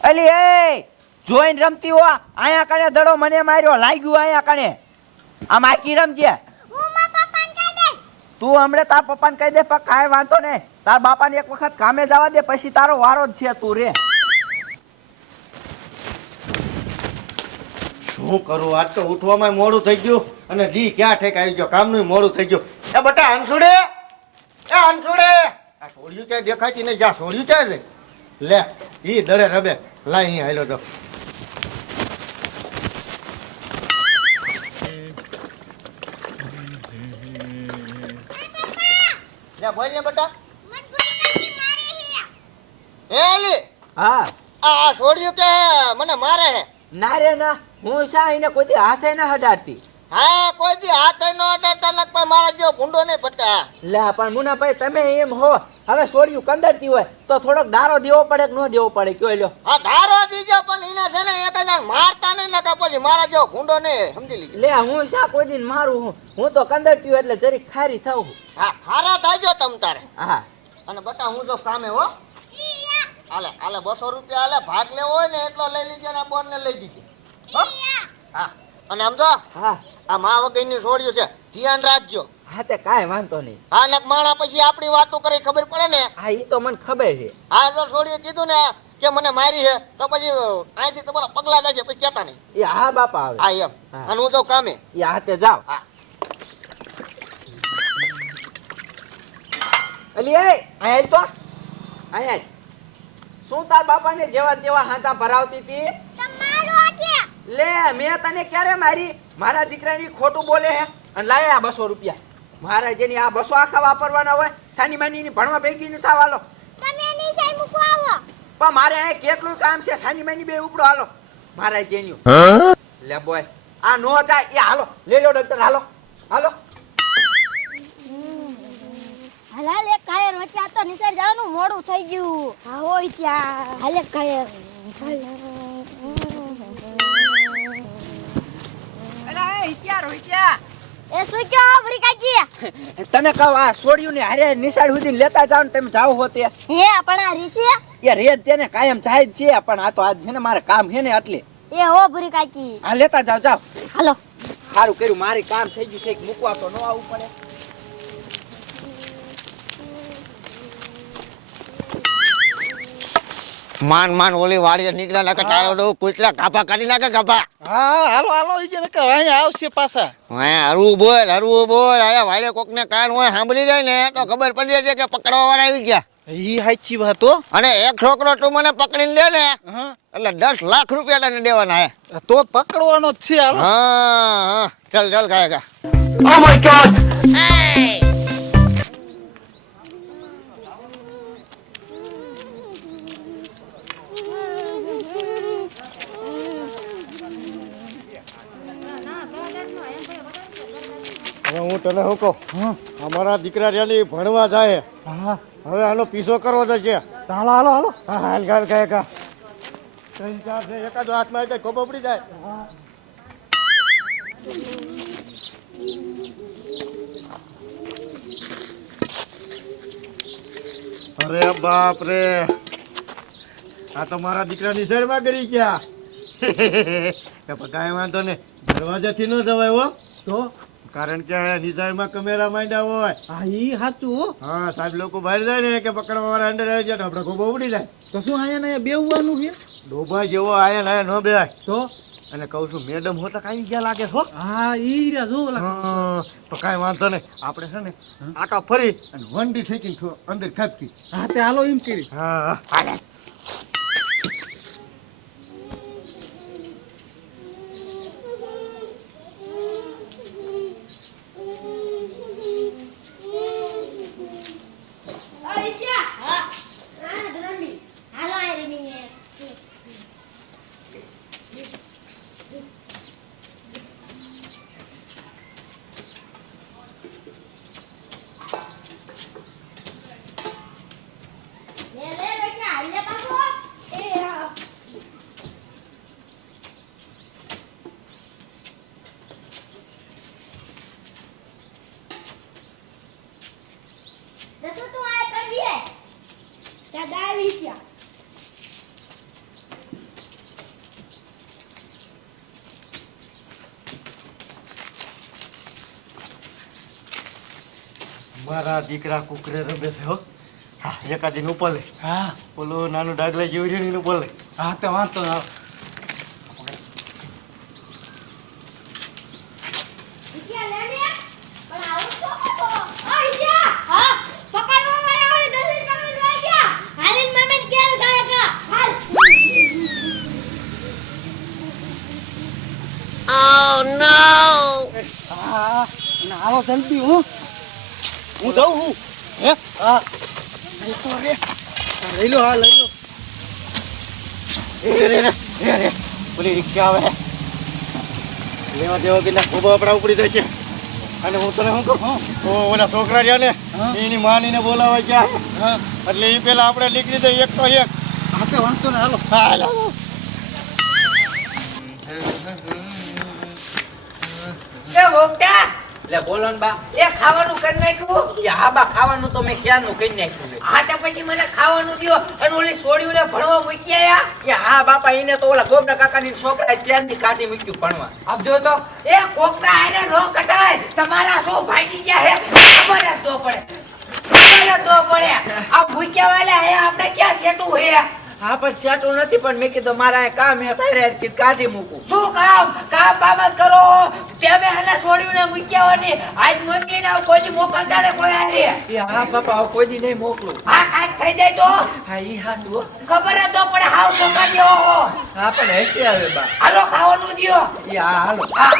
અલી એ join રમતી હો આયા કણે દડો મને માર્યો લાગ્યું આયા કણે આ માકી રમજે હું મારા પપ્પાને કહી દઈશ. તું હમણે તાર પપ્પાને કહી દે પણ કાંઈ વાંધો નહીં તાર બાપાને એક વખત કામે જવા દે પછી તારો વારો જ છે તું રે શું કરું આજ તો ઉઠવામાં મોડું થઈ ગયું અને જી ક્યાં ઠેક આવી ગયો કામનું મોડું થઈ ગયું એ બટા હંસુડે આ છોડ્યું ક્યાંય દેખાતી નહીં જા છોડ્યું ક્યાં છે લે ઈ દડે રબે લાઈ અહીં હાલ્યો તો લે બોલ ને બટા મને ભૂલકાથી મારે હે. એ લી હા આ છોડ્યું કે મને મારે હે ના રે ના હું સા એને કોઈ દી હાથે ન હડાડતી હા કોઈ દી હાથ નો અડાડતા નક પણ મારા જેવો ભૂંડો નહીં પટ્ટા લે પણ મુનાભાઈ તમે એમ હો હવે સોર્યું કંદરતી હોય તો થોડોક દારો દેવો પડે કે ન દેવો પડે કયો લ્યો આ ધારો દીજો પણ એને છે ને એક હજાર મારતા નહીં નકા પછી મારા જેવો ભૂંડો નહીં સમજી લીધું લે હું સા કોઈ દી મારું હું તો કંદરતી હોય એટલે જરીક ખારી થાઉં હા ખારા થાજો તમ તારે હા અને બટા હું તો કામે હો હાલે હાલે 200 રૂપિયા હાલે ભાગ લેવો હોય ને એટલો લઈ લીજો ને બોન ને લઈ દીજે હો હા અને સમજો હા આ મા વગરની છોડ્યું છે ધ્યાન રાખજો હા તે કાંઈ વાંધો નહીં હા નક માણા પછી આપણી વાતો કરી ખબર પડે ને હા ઈ તો મને ખબર છે હા જો છોડ્યું કીધું ને કે મને મારી છે તો પછી અહીંથી તમારા પગલા જશે પછી કહેતા નહીં એ હા બાપા આવે હા એમ હા. અને હું તો કામે એ હાથે જાવ હા અલી એ આય તો આય શું તાર બાપાને જેવા તેવા હાથા ભરાવતી હતી તમારો છે. લે મેં તને ક્યારે મારી મારા દીકરાની ખોટું બોલે હે અને લાય આ 200 રૂપિયા મારા જેની આ 200 આખા વાપરવાના હોય સાની માની ભણવા ભેગી ન થાવાલો તમે એની સાઈડ મૂકો આવો. પણ મારે અહીં કેટલું કામ છે સાની માની બે ઉપડો હાલો મારા જેન્યુ લે બોય આ નો જાય એ હાલો લે લો ડોક્ટર હાલો હાલો હાલે કાયર વચ્ચે આ તો નીચે જવાનું મોડું થઈ ગયું. હા હોય ત્યાં હાલે કાયર અલા એ ક્યાં રોઈયા એ શું કયો ભૂલકાજી? તને કહું આ છોડ્યું ને હારે નિશાળ સુધી લેતા જાવ ને તમે જાવ હોતે હે પણ આ રીસે એ રેત તેને કાયમ જાય જ છે પણ આ તો આજ છે ને મારે કામ છે ને એટલે એ હો ભૂલકાજી. હા લેતા જાવ જાવ હાલો સારું કર્યું મારી કામ થઈ ગયું છે મૂકવા તો ન આવવું પડે માન માન ઓલી વાડીએ નીકળ્યા નાખે તારો ડો કુતલા ગાભા કાઢી નાખે ગાભા હા હાલો હાલો ઈ જે નકર અહીંયા આવશે પાછા હે હરવું બોલ આયા વાડે કોક ને કાન હોય સાંભળી જાય ને તો ખબર પડી જાય કે પકડવા વાળા આવી ગયા ઈ સાચી વાત હો અને એક છોકરો તું મને પકડીને દે ને હા એટલે 10 લાખ રૂપિયા તને દેવાના હે તો પકડવાનો જ છે હાલો હા ચાલ ચાલ ખાયગા હવે હું તને શું કહું અમારા દીકરા રેલી ભણવા જાય હા હવે આનો પીછો કરવો તો છે હાલો હાલો હાલો હા હાલ ગાલ ખાયગા 3-4 છે એકાદો હાથમાં આવી જાય ખોબો પડી જાય અરે બાપ રે આ તો મારા દીકરાની શેરમાં કરી ગયા કાંઈ વાંધો ને દરવાજાથી ન જવાય હો તો કારણ કે નિશાળમાં કેમેરા માંડ્યા હોય હા ઈ સાચું હો હા સાહેબ લોકો બહાર જાય ને કે પકડવા વાળા અંદર આવી જાય તો આપણે ખોબો ઉડી જાય તો શું અહીંયા ને બેવવાનું છે ડોબા જેવો આયા ને ન બેહાય તો અને કહું છું મેડમ હોતા કાંઈ ગયા લાગે છો હા ઈ રહ્યા જો ઓલા તો કાંઈ વાંધો નહીં આપણે છે ને આટા ફરી અને વંડી ઠેકીને અંદર ખાપી હા તે હાલો એમ કરી હા હાલે મારા દીકરા કુકરે રમે છે હો. હા એકાદીન ઉપર લે. હા ઓલો નાનું ડાગલા જેવું રહ્યું ને એનું ઉપર લે. હા તો વાંધો ના આવે. વિદ્યા લે ને પણ આવું તો કરો આ વિદ્યા હા પકડવા વાળા હોય 10 મિનિટ પકડવા ગયા હાલીન મમ્મી કેલ ગાયકા હાલ હા અને આવો જલ્દી હું જાઉં હું હે હા લઈ તો રે લઈ લો હા લઈ લો રે ઓલી રિક્ષા આવે લેવા દેવા કે ના ખૂબ આપણા ઉપડી જાય છે અને હું તને શું કહું ઓલા છોકરા રહ્યા ને હા. એની માનીને બોલાવા ગયા હા એટલે એ પેલા આપણે નીકળી દઈએ એક તો એક હા તો વાંધો ના હાલો હા હાલો. એ વોગટા લે બોલો ને બા એ ખાવાનું કરી નાખ્યું એ હા બા ખાવાનું તો મેં ક્યારનું કરી નાખ્યું છે. હા તો પછી મને ખાવાનું દ્યો અને ઓલી છોડીઓને ભણવા મૂકી આયા એ હા બાપા એને તો ઓલા ગોમના કાકાની છોકરા ત્યારની કાઢી મૂક્યું ભણવા આપ જો તો એ કોકરા આરે નો કટાય તમારા શું ભાગી ગયા હે ખબર જ દો પડે ખબર જ દો પડે આ ભૂખ્યા વાળા હે આપણે ક્યાં સેટું હે હા પણ સેટું નથી પણ મેં કીધું મારા અહીં કામ હે તારે કાઢી મૂકું શું કામ જ કરો તમે હલે છોડીઓને મૂક્યા હોય ને આજ મૂકીને કોઈ દી મોકલતા ને કોઈ આરે એ હા બાપા હવે કોઈ દી નહીં મોકલું હા કાંઈક થઈ જાય તો હા ઈ હા શું ખબર જ દો પડે હાવ મોકા જેવો હો હા પણ હશે હવે બા હાલો ખાવાનું દ્યો એ હા હાલો હા